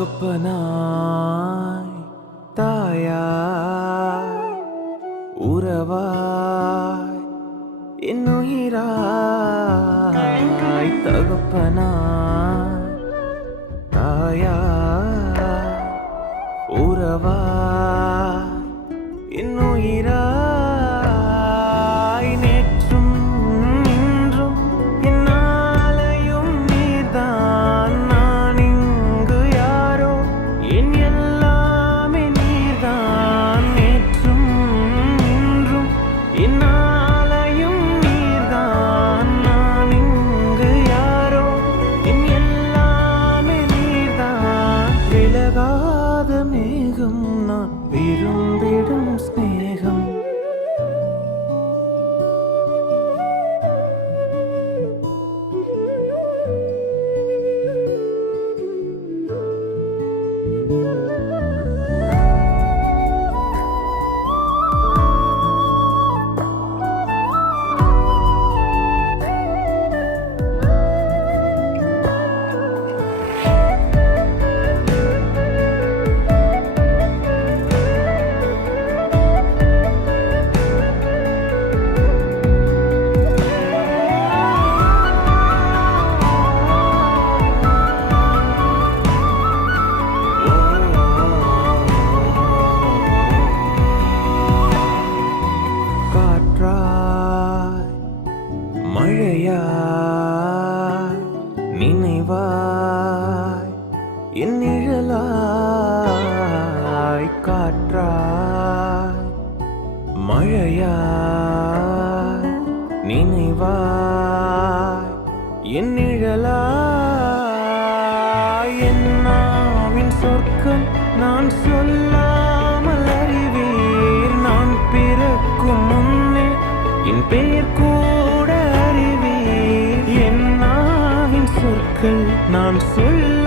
தகப்பனாய் தாயாய் உறவாய் என்னுயிராய் தகப்பனாய் தாயாய் உறவாய் என்னுயிராய் நேற்றும் இன்றும் என்னாலையும் நீர்தான் நான் இங்கு யாரோ என் எல்லாமே நீர்தான் நேற்றும் இன்றும் என்னாலையும் நீர்தான் நான் இங்கு யாரோ என் எல்லாமே நீர்தான் விலகாத மேகம் நான் விரும்பிடும் ஸ்நேகம் காற்றாய் மழையாய் நினைவாய் என் நிழலாய் காற்றாய் மழையாய் நினைவாய் என் நிழலாய் என் நாவின் சொற்கள் நான் சொல்லாமல் அறிவீர் நான் பிறக்கும் முன்னே என் பெயர் கூட அறிவீர் என் நாவின் சொற்கள் நான் சொல்ல